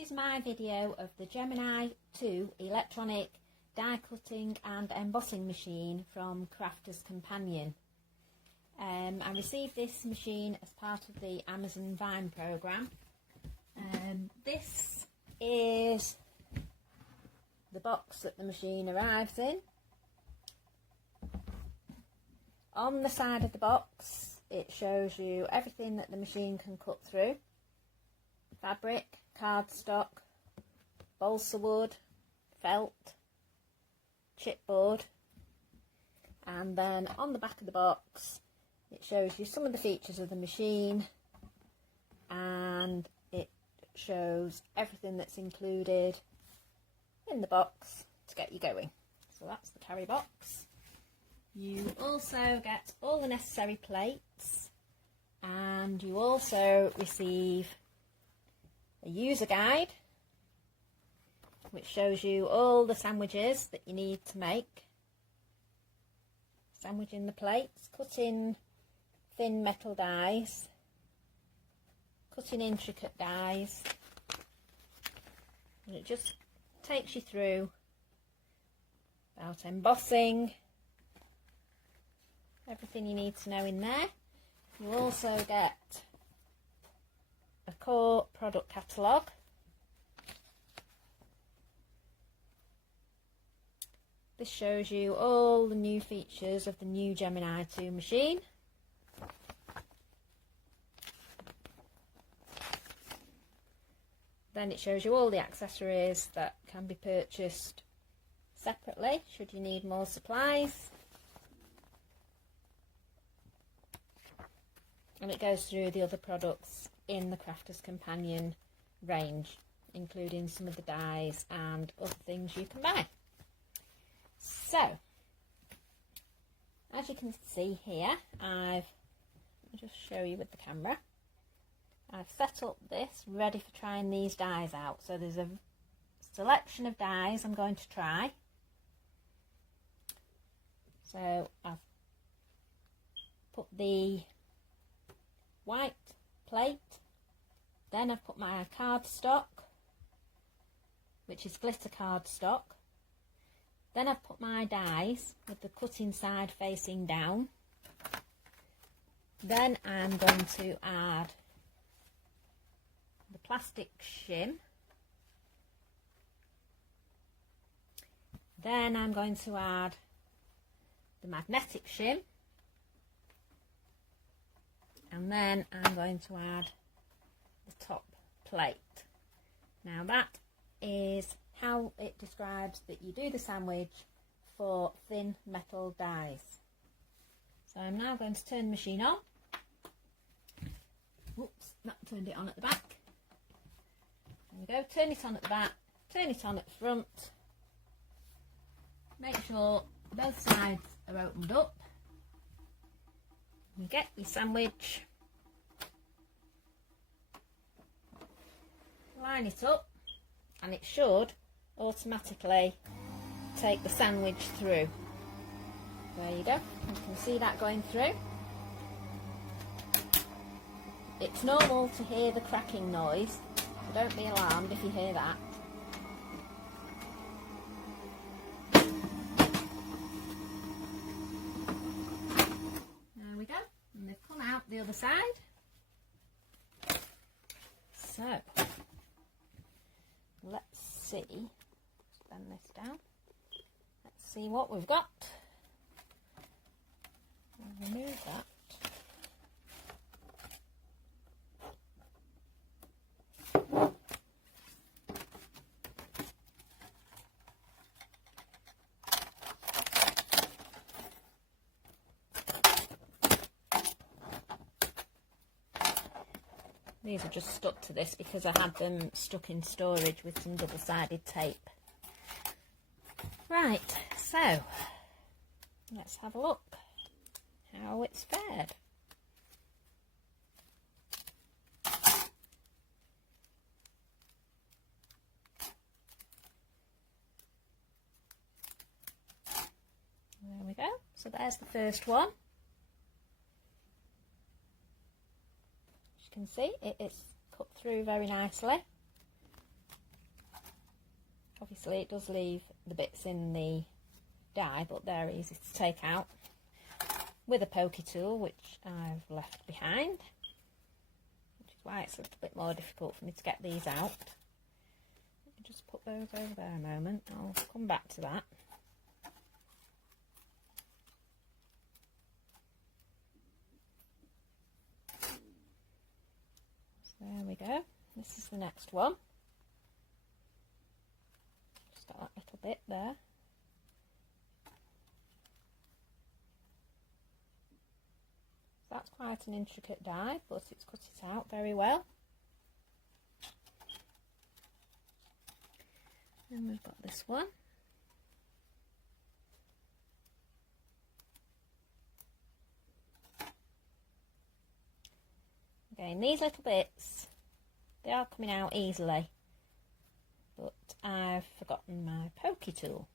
is my video of the Gemini 2 electronic die cutting and embossing machine from Crafter's Companion. I received this machine as part of the Amazon Vine programme. This is the box that the machine arrives in. On the side of the box it shows you everything that the machine can cut through: fabric, cardstock, balsa wood, felt, chipboard, and then on the back of the box it shows you some of the features of the machine, and it shows everything that's included in the box to get you going. So that's the carry box. You also get all the necessary plates, and you also receive a user guide which shows you all the sandwiches that you need to make. Sandwiching the plates, cutting thin metal dies, cutting intricate dies, and it just takes you through about embossing, everything you need to know in there. You also get a core product catalogue, this shows you all the new features of the new Gemini 2 machine. Then it shows you all the accessories that can be purchased separately should you need more supplies. And it goes through the other products in the Crafter's Companion range, including some of the dies and other things you can buy. So, as you can see here, let me just show you with the camera. I've set up this ready for trying these dies out. So there's a selection of dies I'm going to try. So I've put the white plate, then I've put my cardstock, which is glitter cardstock, then I've put my dies with the cutting side facing down, then I'm going to add the plastic shim, then I'm going to add the magnetic shim, and then I'm going to add the top plate. Now that is how it describes that you do the sandwich for thin metal dies. So I'm now going to turn the machine on. Oops, that turned it on at the back. There we go, turn it on at the back, turn it on at the front. Make sure both sides are opened up. You get your sandwich, line it up, and it should automatically take the sandwich through. There you go, you can see that going through. It's normal to hear the cracking noise, so don't be alarmed if you hear that. There we go, and they've come out the other side. So let's see, bend this down, let's see what we've got. I'll remove that. These are just stuck to this because I had them stuck in storage with some double-sided tape. Right, so let's have a look how it's fared. There we go, so there's the first one. As you can see, it is cut through very nicely. Obviously it does leave the bits in the die, but they're easy to take out with a pokey tool, which I've left behind, which is why it's a little bit more difficult for me to get these out. Let me just put those over there a moment, I'll come back to that. So there we go, this is the next one. Just got that little bit there. That's quite an intricate die, but it's cut it out very well. And we've got this one. Again, these little bits, they are coming out easily, but I've forgotten my pokey tool.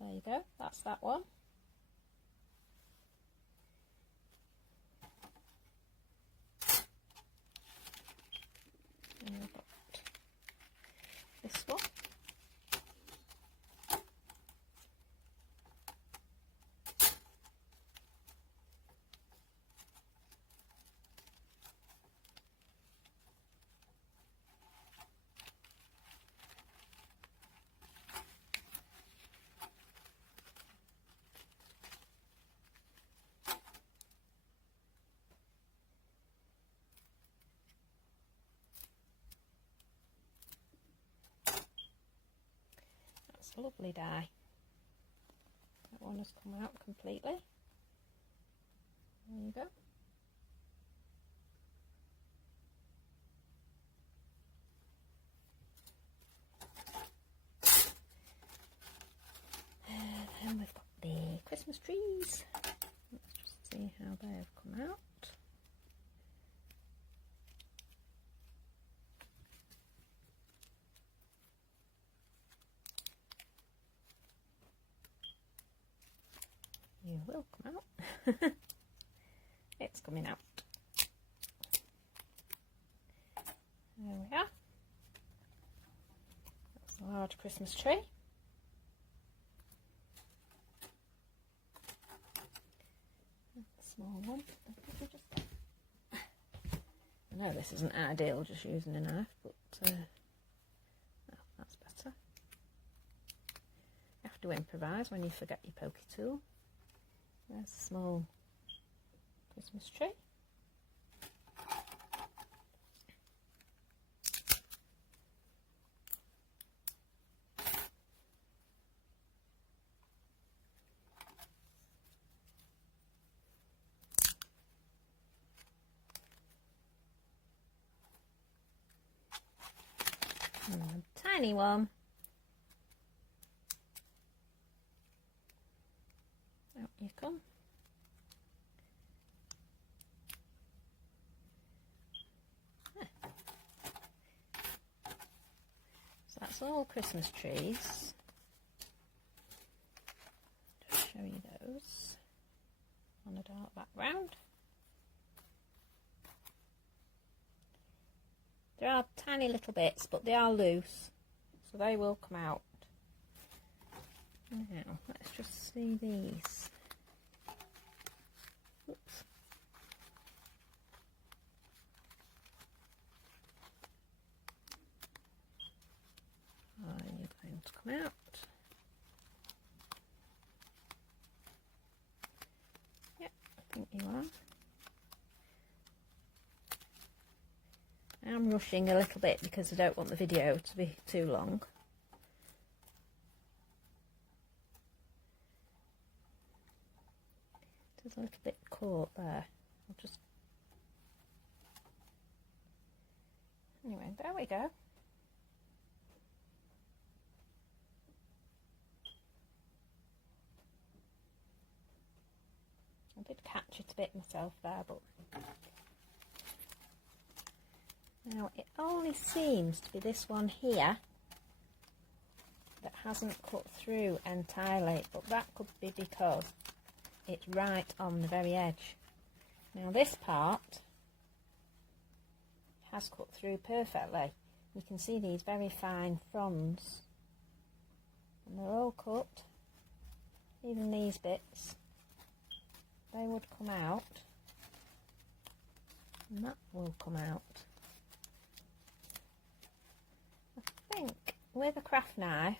There you go, that's that one. And we've got this one. A lovely die. That one has come out completely. There you go. And then we've got the Christmas trees. Let's just see how they have come out. You will come out. It's coming out. There we are. That's a large Christmas tree. A small one. I know this isn't ideal, just using a knife, but oh, that's better. You have to improvise when you forget your pokey tool. There's a small Christmas tree. And a tiny one. Out you come. So that's all Christmas trees. Just show you those on a dark background. There are tiny little bits, but they are loose, so they will come out. Now, let's just see these. Oops. Are you going to come out? Yep, I think you are. I'm rushing a little bit because I don't want the video to be too long. There's a little bit caught there. I'll just... Anyway, there we go. I did catch it a bit myself there, but... Now, it only seems to be this one here that hasn't cut through entirely, but that could be because it's right on the very edge. Now, this part has cut through perfectly. You can see these very fine fronds, and they're all cut. Even these bits, they would come out, and that will come out. I think with a craft knife,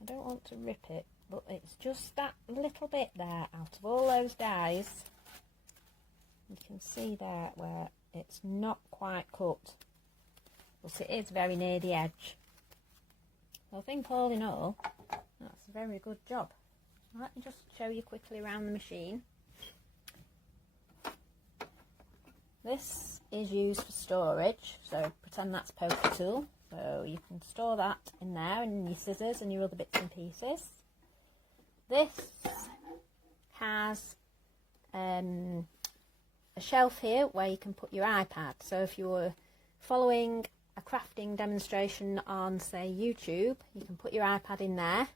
I don't want to rip it, but it's just that little bit there out of all those dies. You can see there where it's not quite cut, but it is very near the edge. So I think all in all, that's a very good job. Let me just show you quickly around the machine. This is used for storage, so pretend that's a poker tool. So you can store that in there, and your scissors and your other bits and pieces. This has a shelf here where you can put your iPad. So if you're following a crafting demonstration on, say, YouTube, you can put your iPad in there.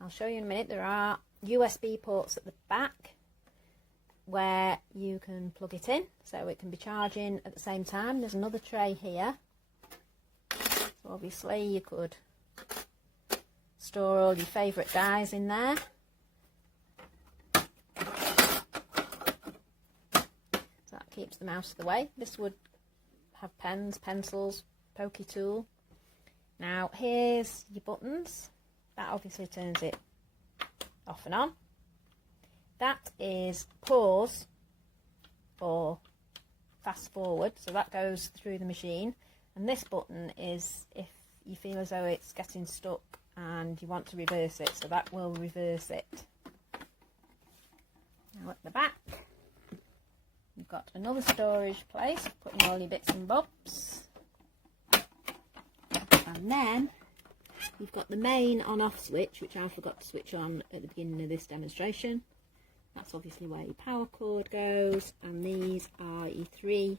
I'll show you in a minute. There are USB ports at the back where you can plug it in, so it can be charging at the same time. There's another tray here. So obviously you could store all your favourite dies in there. So that keeps them out of the way. This would have pens, pencils, pokey tool. Now here's your buttons. That obviously turns it off and on. That is pause or fast forward, so that goes through the machine. And this button is if you feel as though it's getting stuck and you want to reverse it, so that will reverse it. Now at the back, you've got another storage place, putting all your bits and bobs. And then you've got the main on-off switch, which I forgot to switch on at the beginning of this demonstration. That's obviously where your power cord goes, and these are your 3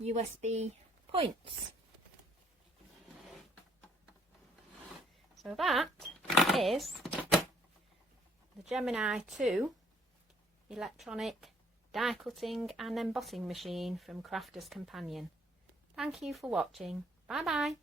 USB points. So that is the Gemini 2 electronic die cutting and embossing machine from Crafter's Companion. Thank you for watching. Bye bye.